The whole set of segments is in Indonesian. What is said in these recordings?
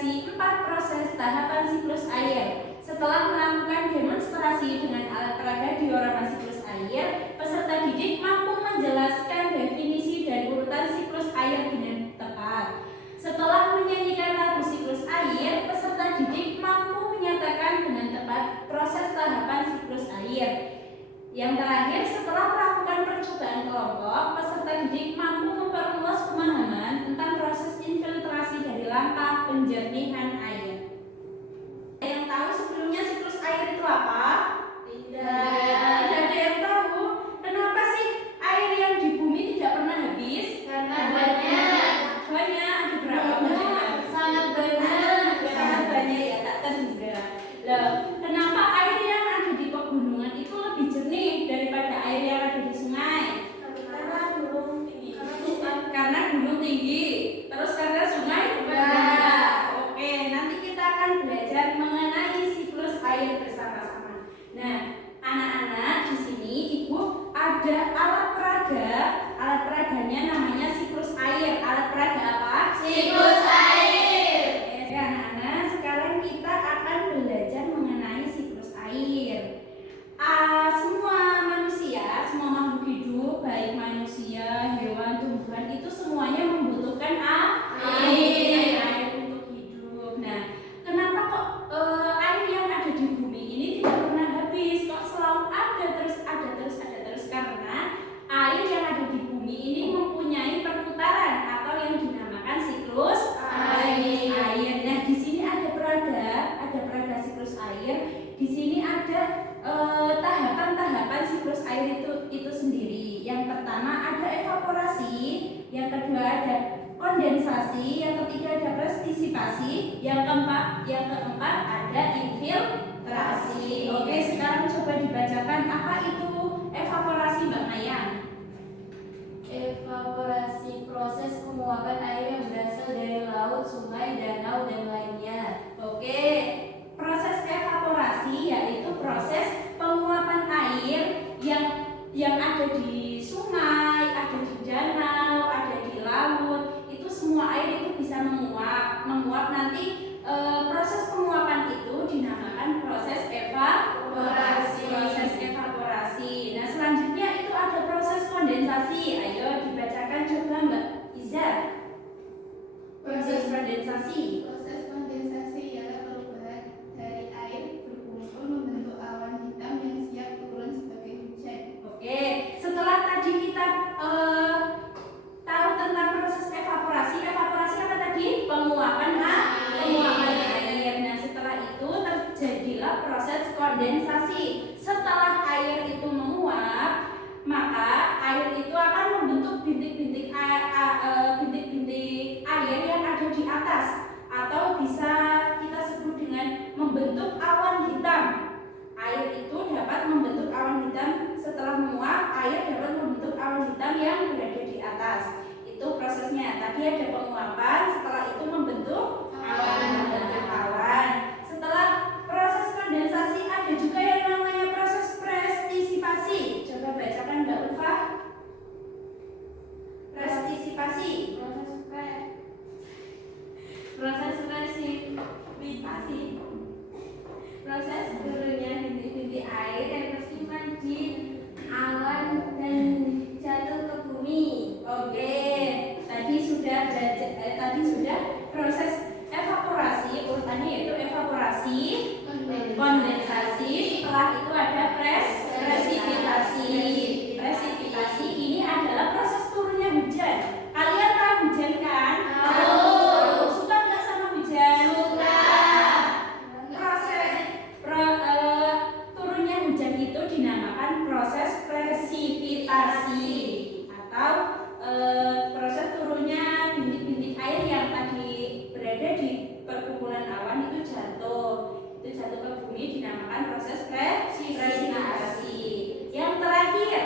verifikasi 4 proses tahapan siklus air. Setelah melakukan demonstrasi dengan alat peraga diorama siklus air, peserta didik mampu menjelaskan definisi dan urutan siklus air dengan tepat. Setelah menyanyikan lagu siklus air, peserta didik mampu menyatakan dengan tepat proses tahapan siklus air. Yang terakhir, setelah melakukan percobaan kelompok, peserta didik mampu memperluas pemahaman tentang proses infiltrasi dari langkah penjernihan air. Yang tahu sebelumnya siklus air itu apa? Tidak ada yang tahu. Kenapa sih air yang di bumi tidak pernah habis? Karena banyak. Ada berapa? Sangat banyak. Sangat banyak ya, tak terduga. Loh, kenapa air yang ada di pegunungan itu lebih jernih daripada air yang ada di sungai? Karena gunung tinggi. Karena gunung tinggi. Terus karena sungai rendah. Oke, nanti kita akan belajar mengenai siklus air bersama-sama. Nah, anak-anak, di sini Ibu ada alat peraga. Alat peraganya namanya siklus air. Alat peraga apa? Siklus air. Oke, anak-anak, sekarang kita akan belajar mengenai siklus air. Semua manusia, semua makhluk hidup, baik manusia, hewan, tumbuhan, itu semuanya membutuhkan air untuk hidup. Nah, kenapa kok air yang ada di bumi ini tidak pernah habis? Kok selalu ada terus? Karena air yang ada di bumi ini mempunyai perputaran atau yang dinamakan siklus air. Nah, di sini ada peraga siklus air. Di sini ada tahapan-tahapan siklus air itu sendiri. Yang pertama ada evaporasi, yang kedua ada kondensasi, yang ketiga ada prestisipasi, yang keempat ada infiltrasi. Oke, sekarang coba dibacakan apa itu evaporasi, Mbak Maya. Evaporasi proses penguapan air yang berasal dari laut, sungai, danau, dan lainnya. Oke, proses evaporasi yaitu proses penguapan air yang ada di sungai, ada di danau, ada di laut. Itu semua air itu bisa menguap nanti proses penguapan itu dinamakan proses evaporasi. Nah, selanjutnya itu ada proses kondensasi. Ayo dibacakan coba Mbak Iza. Proses kondensasi. Proses kondensasi ialah perubahan dari air berkumpul membentuk awan hitam yang siap turun sebagai hujan. Oke, setelah tadi kita tahu tentang proses evaporasi apa tadi? Penguapan air. Nah, setelah itu terjadilah proses kondensasi. Setelah air itu menguap, maka air itu akan membentuk bintik-bintik air yang ada di atas, atau bisa kita sebut dengan membentuk awan hitam. Air itu dapat membentuk awan hitam. Setelah menguap, air dapat membentuk awan hitam yang berada di atas. Itu prosesnya. Tadi ada penguapan, setelah itu membentuk awan. Setelah proses kondensasi ada juga yang namanya proses prestisipasi. Coba bacakan Mbak Ulfa. Prestisipasi. Proses presipitasi. Proses turunnya bintik-bintik air yang tersimpan di awan dan jatuh ke bumi. Oke, tadi sudah proses evaporasi. Urutannya yaitu evaporasi, kondensasi. Setelah itu ada presipitasi. Presipitasi ini adalah proses turunnya hujan. Kalian tahu hujan kan? Tahu. Suka nggak sama hujan? Suka. Proses turunnya hujan itu dinamakan proses presipitasi, atau proses turunnya bintik-bintik air yang tadi berada di perkumpulan awan itu jatuh ke bumi dinamakan proses presipitasi. Yang terakhir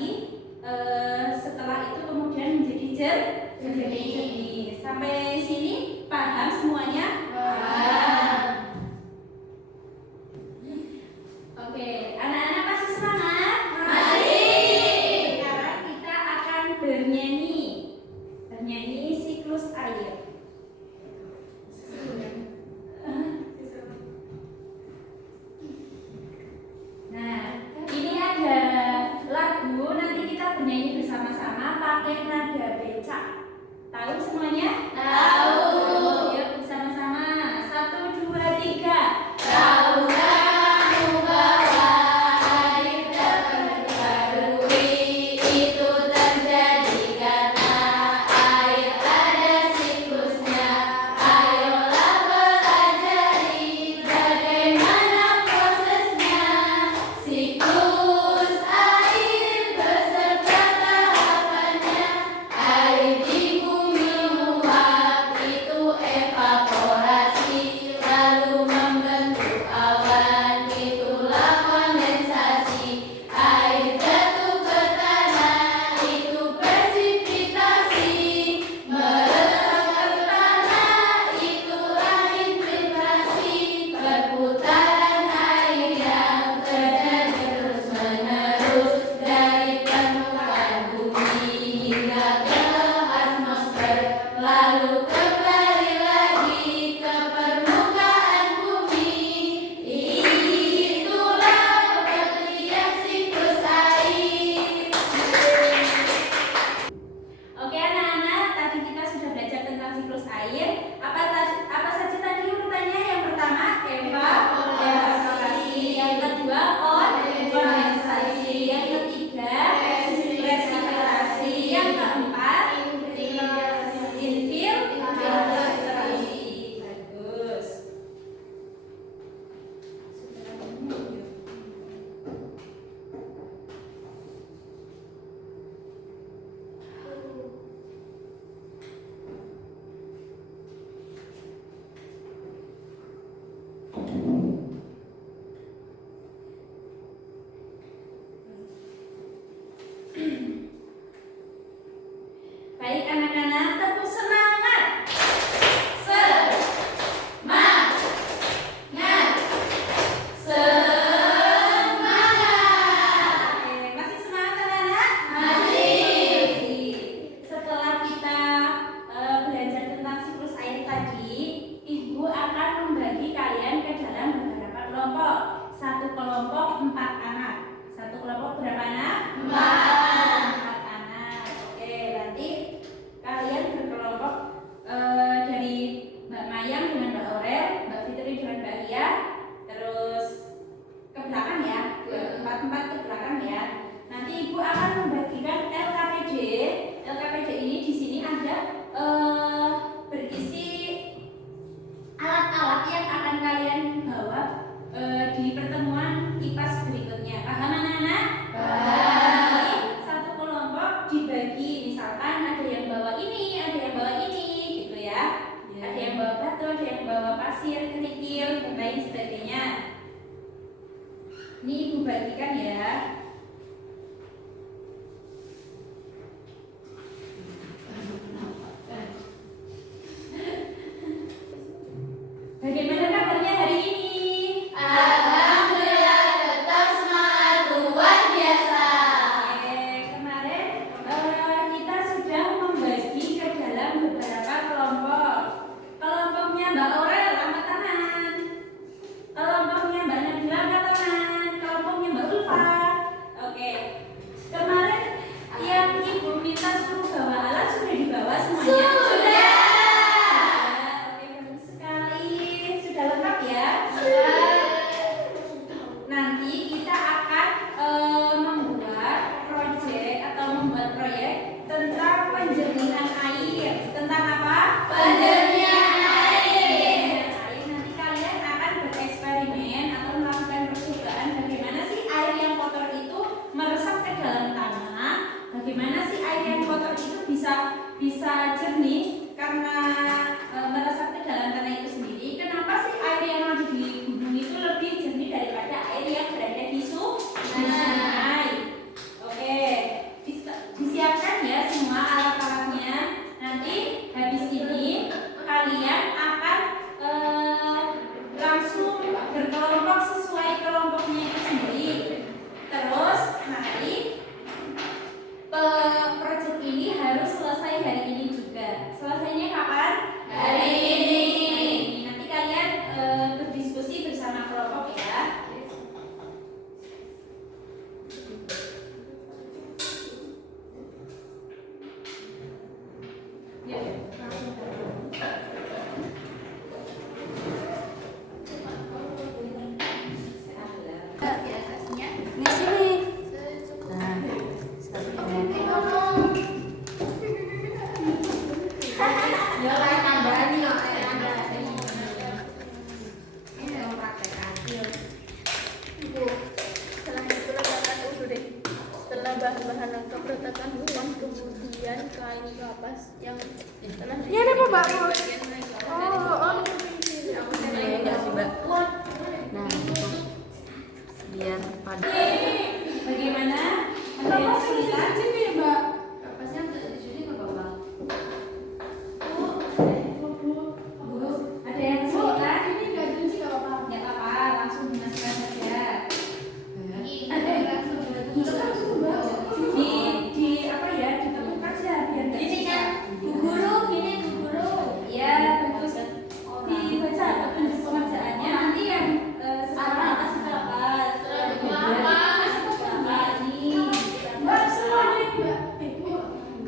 lagi. Setelah itu kemudian menjadi jernih. Sampai sini paham semuanya? Paham. Oke, anak-anak masih semangat? Masih. Sekarang kita akan bernyanyi siklus air. Nah, ini ada lagu, nanti kita bernyanyi bersama-sama pakai nada becak. Tahu semuanya? Tahu. Yuk bersama-sama. 1, 2, 3. Tahukah kamu bahwa air terperbarui itu terjadi karena air ada siklusnya. Ayolah pelajari bagaimana prosesnya. Siklus air beserta tahapannya. Air di bumi menguap itu evaporasi, lalu membentuk awan, itulah kondensasi. Air jatuh ke tanah, itu presipitasi. Meresap ke tanah, itulah infiltrasi. Perputaran air yang terjadi terus menerus dari permukaan bumi hingga ke atmosfer, lalu kembali lagi ke permukaan bumi. Itulah pengertian siklus air. Oke anak-anak, tadi kita sudah belajar tentang siklus air. Apa saja tadi urutannya? Yang pertama evaporasi, yang kedua kondensasi, yang ketiga presipitasi, yang keempat infiltrasi. Bagus. Baik anak-anak, tepuk semangat. Semangat. Semangat. Oke, masih semangat anak-anak? Masih. Setelah kita belajar tentang siklus air tadi, Ibu akan membagi kalian ke dalam beberapa kelompok. Satu kelompok 4 anak. Satu kelompok berapa anak? 4 anak. Oke, nanti kalian berkelompok dari Mbak Mayang dengan Mbak Aurel, Mbak Fitri dengan Mbak Lia, terus ke belakang ya, empat ke belakang ya. Nanti Ibu akan membagikan LKPD. LKPD ini di sini ada berisi alat-alat yang akan kalian bawa di pertemuan IPAS berikutnya. Paham anak-anak? Paham. Jadi, satu kelompok dibagi, misalkan ada yang bawa ini, ada yang bawa ini, gitu ya. Ada yang bawa batu, ada yang bawa pasir, kerikil, dan lain sebagainya. Ini Ibu bagikan ya. Bagaimana kabarnya hari ini? Alhamdulillah tetap semangat luar biasa. Oke, kemarin kita sudah membagi ke dalam beberapa kelompok. Kelompoknya Mbak Aurel angkat tangan. Kelompoknya Mbak Nabila angkat tangan. Kelompoknya Mbak Ulfa. Oke. Kemarin yang Ibu minta suruh bawa alat sudah dibawa semuanya? Sudah. Oke, bagus sekali. Sudah lengkap ya? Nanti kita akan membuat proyek tentang penjernihan air. Tentang apa? Penjernihan Penjernihan air. air. Nanti kalian akan bereksperimen atau melakukan percobaan bagaimana sih air yang kotor itu meresap ke dalam tanah. Bagaimana sih air yang kotor itu bisa jernih karena meresap ke dalam tanah itu sendiri. Kenapa sih air yang ada di gunung itu lebih jernih daripada air yang berada di sungai? Oke. bahan lengkap retakan spons, kemudian kain kapas yang telah Ya, ada apa, Mbak? bagian naik ke atas. Enggak sih, Mbak. Nah, itu biar pada. Bagaimana? Ada yang kesulitan? Kapasnya di sini nggak apa-apa. Ada yang kesulitan? Ini nggak kunci nggak apa-apa. Nggak apa-apa, langsung dimasukkan saja. Di apa ya? Ditekuk aja biar nggak Ini susah. kan Bu Guru, gini Bu Guru. Ya, terus dibaca petunjuk pengerjaannya nanti yang sekarang atas ke atas.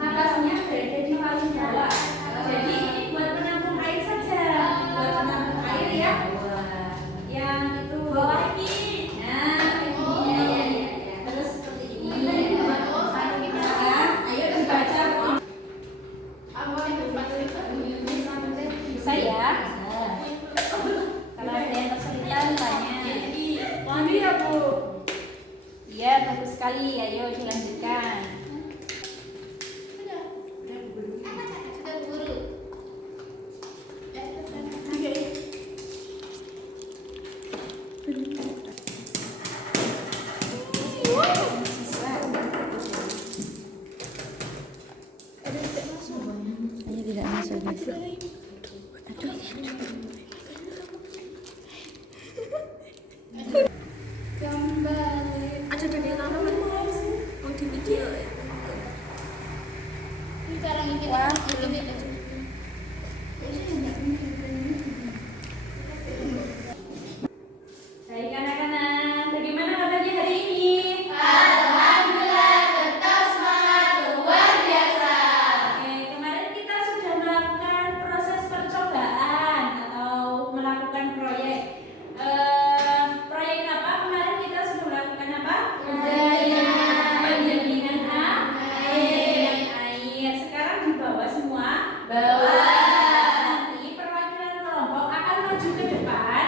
Atasnya berada di paling bawah. Jadi ini buat penampung air saja, buat penampung air ya. Yang itu bawah ini. Nah, ini ya. Terus seperti ini. Nah, ayo dibaca. Bisa ya? Kalau ada yang kesulitan tanya. Mami ya Bu. Iya, bagus sekali. Ayo dilanjutkan. Hanya tidak masuk, guys. Ada dari lama mau di video. Sekarang ini Baik anak-anak, bagaimana kabarnya hari ini? Oke, kemarin kita sudah melakukan proses percobaan atau melakukan proyek. Proyek apa? Kemarin kita sudah melakukan apa? Pendinginan air. Sekarang di bawah semua. Nanti perwakilan kelompok akan maju ke depan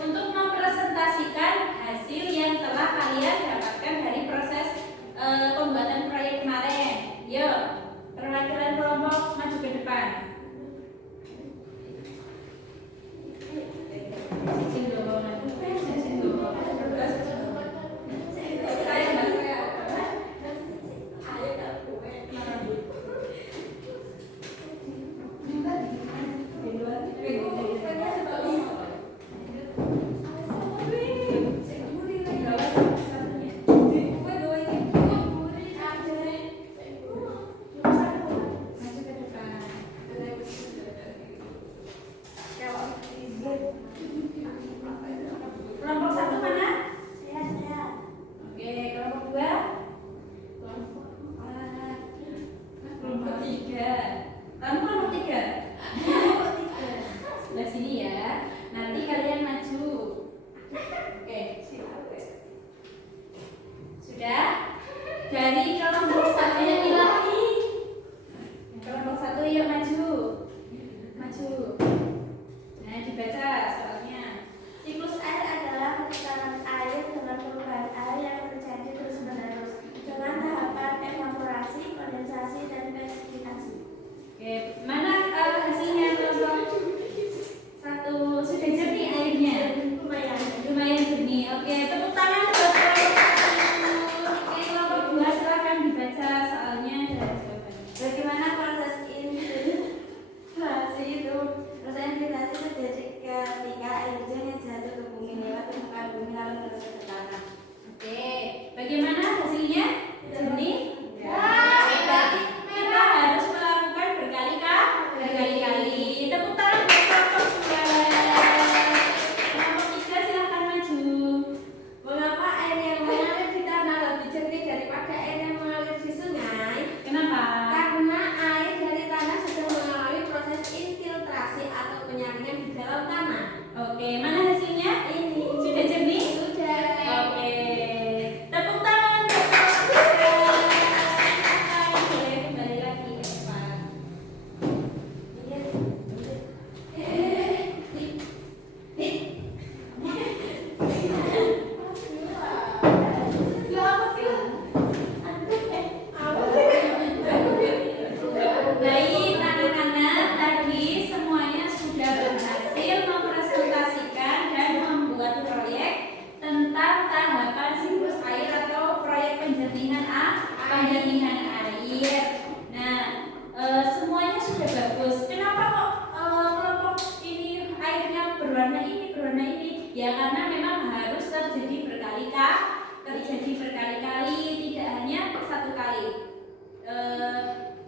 untuk mempresentasikan hasil yang telah kalian dapatkan dari proses pembuatan proyek kemarin. Yuk, perwakilan kelompok maju ke depan. Kelompok satu mana? Oke, kelompok dua. Kelompok tiga. Kamu kelompok tiga? Sebelah sini ya. Nanti kalian maju. Oke. Sudah? Dari kelompok satu kelompok satu yuk maju. Maju. Nah, dibaca soalnya. Siklus air adalah pertukaran air dengan perubahan air yang terjadi terus-menerus dengan tahapan evaporasi, kondensasi, dan presipitation.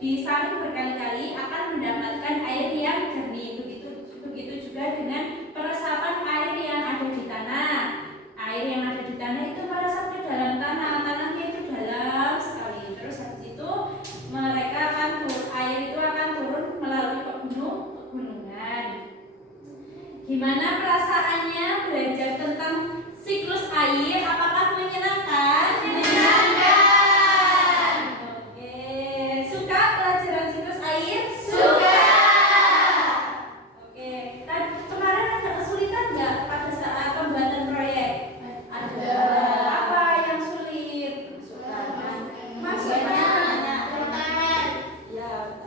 disaring berkali-kali akan mendapatkan air yang jernih. Begitu juga dengan peresapan air yang ada di tanah. Air yang ada di tanah itu meresap ke dalam tanahnya itu dalam sekali. Terus habis itu air itu akan turun melalui pegunungan. Gimana perasaannya belajar tentang siklus air? Apakah menyenangkan? Menyenangkan. Oke, suka pelajaran siklus air? Suka. Oke, kemarin ada kesulitan nggak pada saat pembuatan proyek? Ada. Apa yang sulit? Maksudnya? Ya,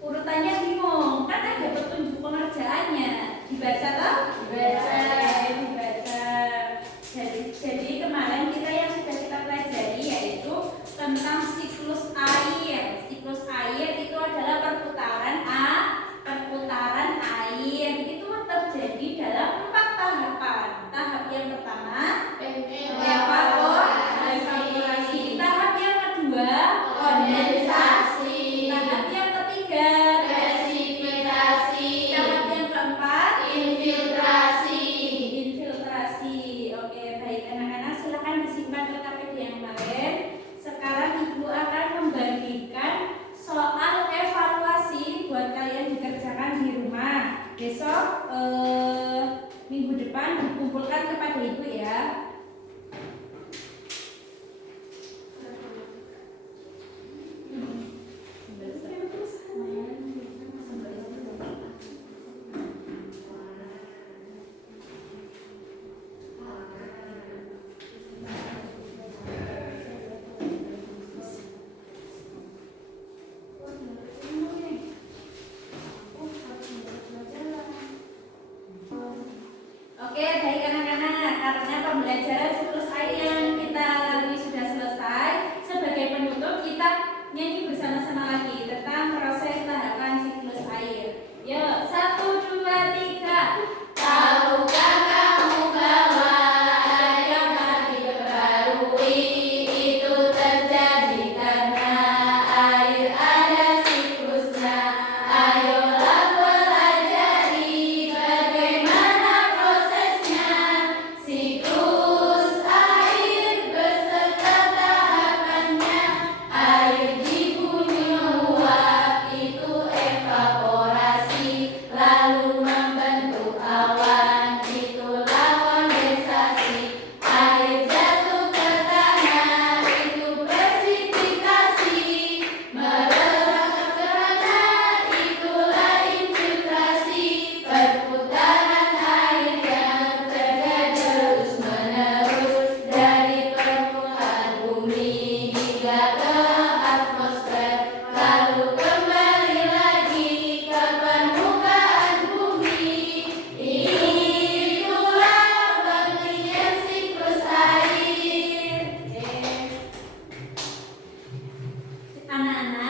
urutannya bingung. Kan ada petunjuk pengerjaannya. Dibaca toh? Dibaca. Jadi kemarin yang sudah kita pelajari yaitu tentang siklus air. Siklus air itu adalah perputaran air. Itu terjadi dalam 4 tahapan. Tahap yang pertama evaporasi. Tahap yang kedua kondensasi. Tahap yang ketiga presipitasi. Tahap yang keempat infiltrasi. Oke, baik anak-anak, silakan disimpan KPD yang kemarin. Sekarang Ibu akan membagikan soal evaluasi buat kalian dikerjakan di rumah. Besok minggu depan dikumpulkan kepada Ibu ya. Oke, baik anak-anak, karena pembelajaran siklus air yang kita lalui sudah selesai, sebagai penutup kita nyanyi bersama-sama lagi tentang proses tahapan siklus air. Yuk, 1, 2, 3. Tahukah kamu bahwa air yang diperbarui itu terjadi karena air ada siklusnya. Ayolah pelajari bagaimana prosesnya. Siklus air beserta tahapannya. Air di bumi menguap itu evaporasi, lalu membentuk awan, itulah kondensasi. Air jatuh ke tanah, itu presipitasi. Meresap ke tanah, itulah infiltrasi. Perputaran air yang terjadi terus menerus dari permukaan bumi hingga ke atmosfer, lalu kembali lagi ke permukaan bumi. Itulah pengertian siklus air. Anak-anak,